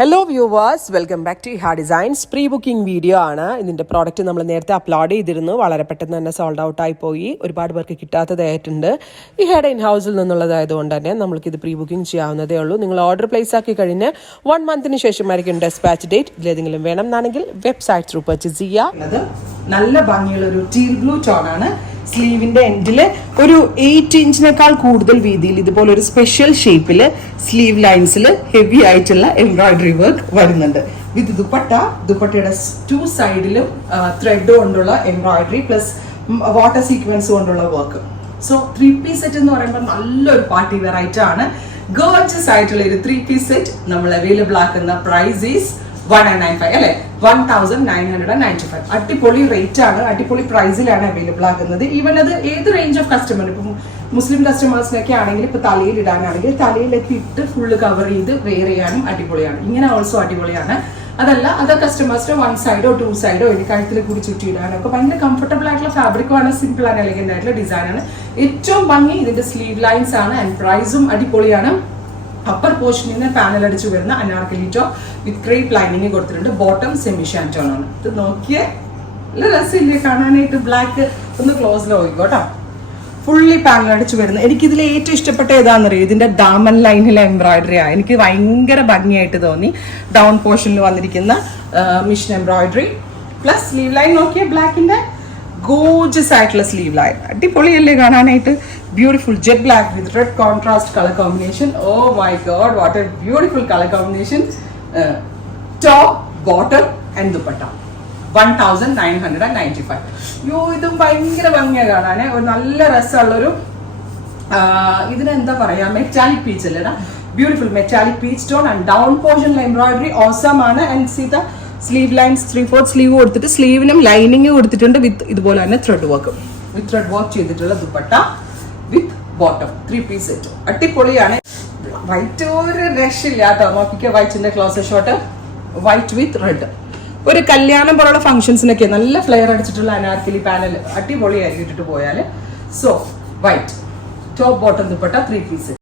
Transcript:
Hello viewers, welcome back to Iha designs. Pre booking video ആണ്. ഇതിൻ്റെ product നമ്മൾ നേരത്തെ അപ്ലോഡ് ചെയ്തിരുന്നു. വളരെ പെട്ടെന്ന് തന്നെ സോൾഡ് ഔട്ട് ആയി പോയി. ഒരുപാട് പേർക്ക് കിട്ടാത്തതായിട്ടുണ്ട്. ഇഹയുടെ ഇൻ ഹൗസിൽ നിന്നുള്ളതായതുകൊണ്ട് തന്നെ നമ്മൾക്കിത് പ്രീ ബുക്കിംഗ് ചെയ്യാവുന്നതേ ഉള്ളൂ. നിങ്ങൾ ഓർഡർ പ്ലേസ് ആക്കി കഴിഞ്ഞ് 1 മന്തിന് ശേഷമായിരിക്കും ഡെസ്പാച്ച് ഡേറ്റ്. ഇതിലേതെങ്കിലും വേണം എന്നാണെങ്കിൽ വെബ്സൈറ്റ് ത്രൂ പർച്ചേസ് ചെയ്യാം. നല്ല ഭംഗിയുള്ള ഒരു ടീൽ ബ്ലൂ ടോൺ ആണ്. സ്ലീവിന്റെ എൻഡില് ഒരു 8 ഇഞ്ചിനേക്കാൾ കൂടുതൽ വീതിയിൽ ഇതുപോലെ ഒരു സ്പെഷ്യൽ ഷേപ്പില് സ്ലീവ് ലൈൻസിൽ ഹെവി ആയിട്ടുള്ള എംബ്രോയിഡറി വർക്ക് വരുന്നുണ്ട്. വിത്ത് ദുപ്പട്ടയുടെ 2 സൈഡിലും ത്രെഡ് കൊണ്ടുള്ള എംബ്രോയിഡറി പ്ലസ് വാട്ടർ സീക്വൻസ് കൊണ്ടുള്ള വർക്ക്. സോ 3 പീസ് സെറ്റ് എന്ന് പറയുമ്പോൾ നല്ലൊരു പാർട്ടി വെയർ ആണ്. ഗോർജസ് ആയിട്ടുള്ള ഒരു 3 പീസ് സെറ്റ് നമ്മൾ അവൈലബിൾ ആക്കുന്ന പ്രൈസ് ഈസ് 1995 അല്ലെ, 1995. അടിപൊളി റേറ്റ് ആണ്, അടിപൊളി പ്രൈസിലാണ് അവൈലബിൾ ആകുന്നത്. ഈവൻ അത് ഏത് റേഞ്ച് ഓഫ് കസ്റ്റമർ, ഇപ്പം മുസ്ലിം കസ്റ്റമേഴ്സിനൊക്കെ ആണെങ്കിൽ ഇപ്പൊ തലയിൽ ഇടാനാണെങ്കിൽ തലയിലൊക്കെ ഇട്ട് ഫുള്ള് കവർ ചെയ്ത് വെയർ ചെയ്യാനും അടിപൊളിയാണ്. ഇങ്ങനെ ഓൾസോ അടിപൊളിയാണ്. അതല്ല അതർ കസ്റ്റമേഴ്സിന് 1 സൈഡോ 2 സൈഡോ ഇനി കഴുത്തിൽ കൂടി ചുറ്റിയിടാനോ ഒക്കെ ഭയങ്കര കംഫർട്ടബിൾ ആയിട്ടുള്ള ഫാബ്രിക്കുമാണ്. സിമ്പിൾ ആൻഡ് എലഗന്റ് ആയിട്ടുള്ള ഡിസൈനാണ്. ഏറ്റവും ഭംഗി ഇതിന്റെ സ്ലീവ് ലൈൻസ് ആണ്. ആൻഡ് പ്രൈസും അടിപൊളിയാണ്. അപ്പർ പോർഷനിൽ നിന്ന് പാനൽ അടിച്ചു വരുന്ന അനാർക്കലി ടോപ്പ് വിത്ത് ക്രേപ്പ് ലൈനിങ് കൊടുത്തിട്ടുണ്ട്. ബോട്ടം സെമി ഷാൻറ്റോൺ ആണ്. ഇത് നോക്കിയേ, നല്ല രസമില്ലേ കാണാനായിട്ട്. ബ്ലാക്ക് ഒന്ന് ക്ലോസിൽ നോക്കിക്കോട്ടോ. ഫുള്ളി പാനൽ അടിച്ചു വരുന്നത്. എനിക്കിതിൽ ഏറ്റവും ഇഷ്ടപ്പെട്ട ഏതാണെന്നറിയോ, ഇതിന്റെ ഡാമൻ ലൈനിലെ എംബ്രോയിഡറി ആണ്. എനിക്ക് ഭയങ്കര ഭംഗിയായിട്ട് തോന്നി. ഡൗൺ പോർഷനിൽ വന്നിരിക്കുന്ന mission embroidery plus sleeve line നോക്കിയേ, ബ്ലാക്കിന്റെ ഗോർജസ് ആയിട്ടുള്ള സ്ലീവ് ലൈൻ. അടിപൊളിയല്ലേ കാണാനായിട്ട്. Beautiful jet black with red contrast colour combination. Oh my God, what a beautiful colour combination. Top, bottom and dupatta 1995. ഇതും ഭയങ്കര ഭംഗിയാണ് കാണാന്. ഒരു നല്ല രസമുള്ളൊരു ഇതിനെന്താ പറയാ, മെറ്റാലിക് പീച്ച് അല്ലേടാ. Beautiful metallic peach tone and down പോർഷനിൽ എംബ്രോയിഡറി ഓസം ആണ്. ആൻഡ് സീത സ്ലീവ് ലൈൻസ് 3/4 സ്ലീവ് കൊടുത്തിട്ട് സ്ലീവിനും ലൈനിങ് കൊടുത്തിട്ടുണ്ട് വിത്ത് ഇതുപോലെ തന്നെ thread work. With thread work ചെയ്തിട്ടുള്ള dupatta with bottom 3 piece set. അടിപൊളിയാണ്. വൈറ്റ് ഒരു രക്ഷയില്ല കേട്ടോ. നോക്കിക്കോ, വൈറ്റിന്റെ closer shot white with red. ഒരു കല്യാണം പോലുള്ള ഫംഗ്ഷൻസിനൊക്കെ നല്ല ഫ്ലെയർ അടിച്ചിട്ടുള്ള അനാർക്കലി പാനൽ അടിപൊളിയായിരിക്കും ഇട്ടിട്ട് പോയാല്. So white top bottom dupatta 3 piece.